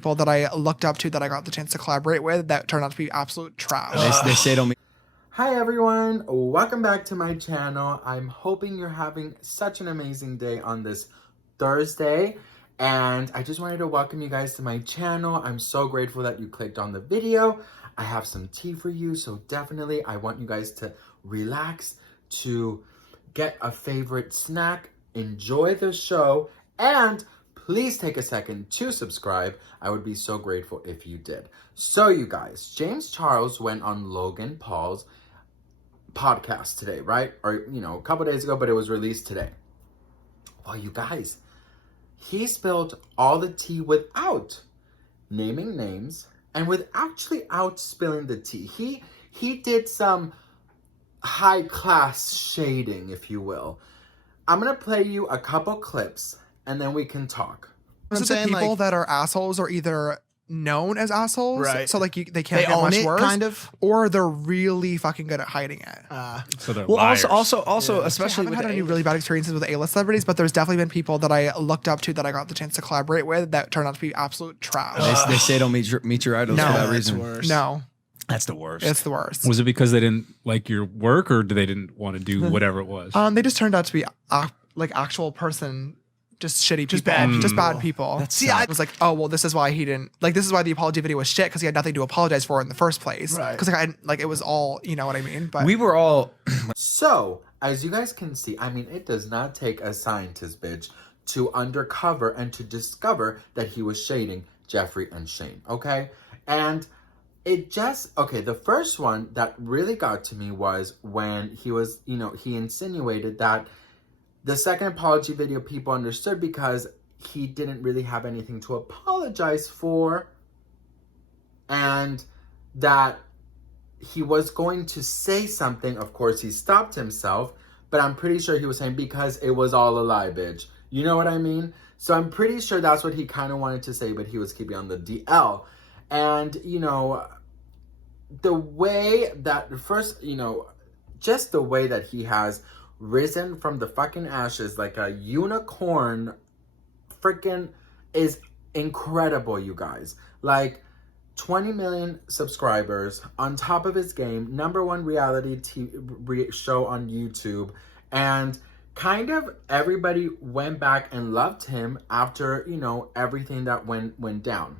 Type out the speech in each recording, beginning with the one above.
people that I looked up to that I got the chance to collaborate with that turned out to be absolute trash. They say don't. Hi everyone, welcome back to my channel. I'm hoping you're having such an amazing day on this Thursday. And I just wanted to welcome you guys to my channel. I'm so grateful that you clicked on the video. I have some tea for you, so definitely I want you guys to relax, to get a favorite snack, enjoy the show, and please take a second to subscribe. I would be so grateful if you did. So you guys, James Charles went on Logan Paul's podcast today, right? Or, a couple days ago, but it was released today. Well, you guys, he spilled all the tea without naming names and without spilling the tea. He did some high class shading, if you will. I'm going to play you a couple clips and then we can talk. Those are the people that are assholes are either known as assholes, right? So like they can't get much worse, kind of, or they're really fucking good at hiding it. So they're liars. Also, especially I haven't had any really bad experiences with A-list celebrities, but there's definitely been people that I looked up to that I got the chance to collaborate with that turned out to be absolute trash. They say don't meet your idols for that reason. No, that's the worst. It's the worst. Was it because they didn't like your work, or they didn't want to do whatever it was? They just turned out to be like actual person. Just shitty people. Just bad people. I was like, oh, well, this is why he didn't, like, this is why the apology video was shit, because he had nothing to apologize for in the first place. Right. Because it was all, you know what I mean? But we were all... So, as you guys can see, I mean, it does not take a scientist, bitch, to uncover and to discover that he was shading Jeffree and Shane, okay? And it just, okay, the first one that really got to me was when he was, he insinuated that the second apology video people understood because he didn't really have anything to apologize for, and that he was going to say something. Of course, he stopped himself, but I'm pretty sure he was saying because it was all a lie, bitch. You know what I mean? So I'm pretty sure that's what he kind of wanted to say, but he was keeping on the DL. And, the way that first, just the way that he has risen from the fucking ashes like a unicorn freaking is incredible, you guys. Like 20 million subscribers on top of his game, #1 reality TV show on YouTube, and kind of everybody went back and loved him after, everything that went down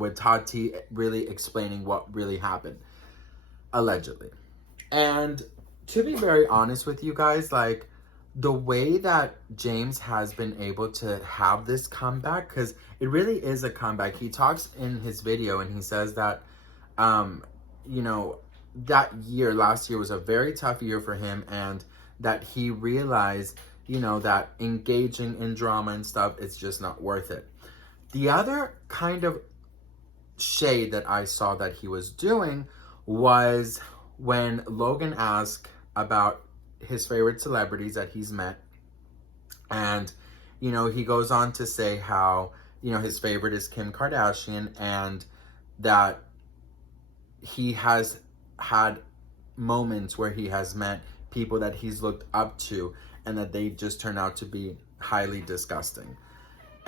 with Tati really explaining what really happened, allegedly. And to be very honest with you guys, like, the way that James has been able to have this comeback, because it really is a comeback. He talks in his video and he says that, that last year was a very tough year for him, and that he realized, that engaging in drama and stuff is just not worth it. The other kind of shade that I saw that he was doing was when Logan asked about his favorite celebrities that he's met. And, he goes on to say how, his favorite is Kim Kardashian, and that he has had moments where he has met people that he's looked up to and that they just turn out to be highly disgusting.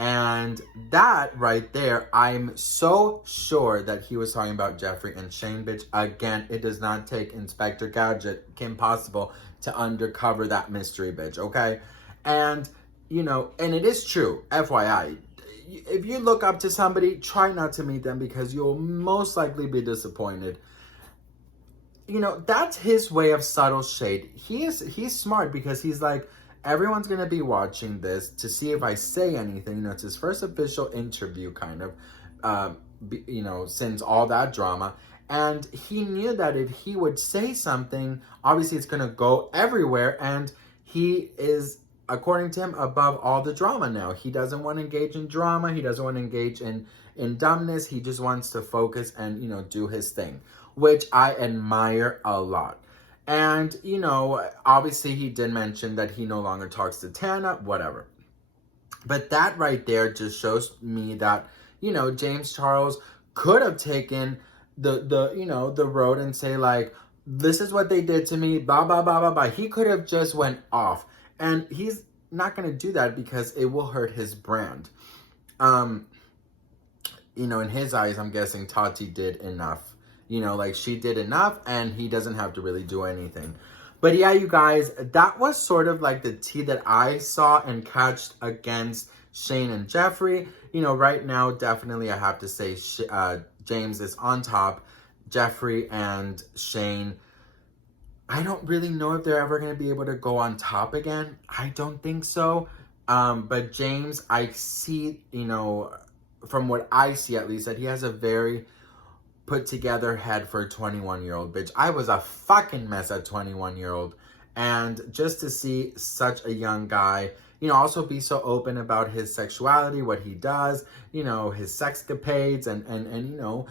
And that right there, I'm so sure that he was talking about Jeffree and Shane, bitch. Again, it does not take Inspector Gadget, Kim Possible, to undercover that mystery, bitch, okay? And, and it is true, FYI. If you look up to somebody, try not to meet them because you'll most likely be disappointed. That's his way of subtle shade. He's smart because he's like, everyone's going to be watching this to see if I say anything. It's his first official interview, kind of, since all that drama. And he knew that if he would say something, obviously it's going to go everywhere. And he is, according to him, above all the drama now. He doesn't want to engage in drama. He doesn't want to engage in dumbness. He just wants to focus and, do his thing, which I admire a lot. And, obviously he did mention that he no longer talks to Tana, whatever. But that right there just shows me that, James Charles could have taken the road and say, like, this is what they did to me, blah, blah, blah, blah, blah. He could have just went off. And he's not going to do that because it will hurt his brand. you know, in his eyes, I'm guessing Tati did enough. You know, like she did enough and he doesn't have to really do anything. But yeah, you guys, that was sort of like the tea that I saw and catched against Shane and Jeffree. You know, right now, definitely I have to say James is on top. Jeffree and Shane, I don't really know if they're ever going to be able to go on top again. I don't think so. But James, I see, you know, from what I see at least, that he has a very put together head for a 21-year-old bitch. I was a fucking mess at 21-year-old. And just to see such a young guy, you know, also be so open about his sexuality, what he does, you know, his sexcapades, and you know,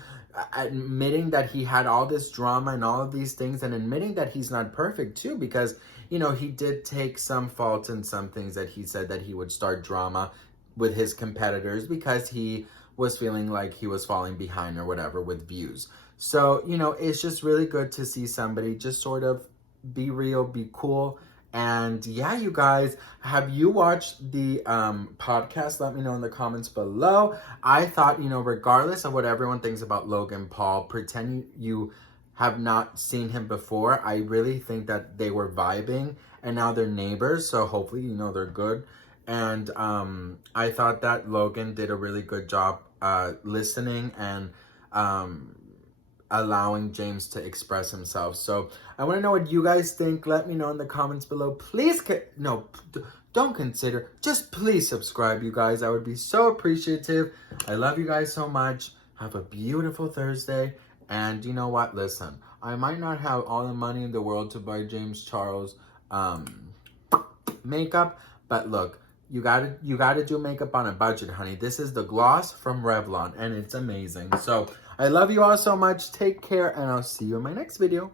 admitting that he had all this drama and all of these things, and admitting that he's not perfect too, because, you know, he did take some fault in some things that he said that he would start drama with his competitors because he was feeling like he was falling behind or whatever with views. So, you know, it's just really good to see somebody just sort of be real, be cool. And yeah, you guys, have you watched the podcast? Let me know in the comments below. I thought, you know, regardless of what everyone thinks about Logan Paul, pretend you have not seen him before. I really think that they were vibing, and now they're neighbors. So hopefully, you know, they're good. And I thought that Logan did a really good job listening and allowing James to express himself. So I want to know what you guys think. Let me know in the comments below. Please, don't consider. Just please subscribe, you guys. I would be so appreciative. I love you guys so much. Have a beautiful Thursday. And you know what? Listen, I might not have all the money in the world to buy James Charles makeup, but look, you gotta do makeup on a budget, honey. This is the gloss from Revlon, and it's amazing. So I love you all so much. Take care, and I'll see you in my next video.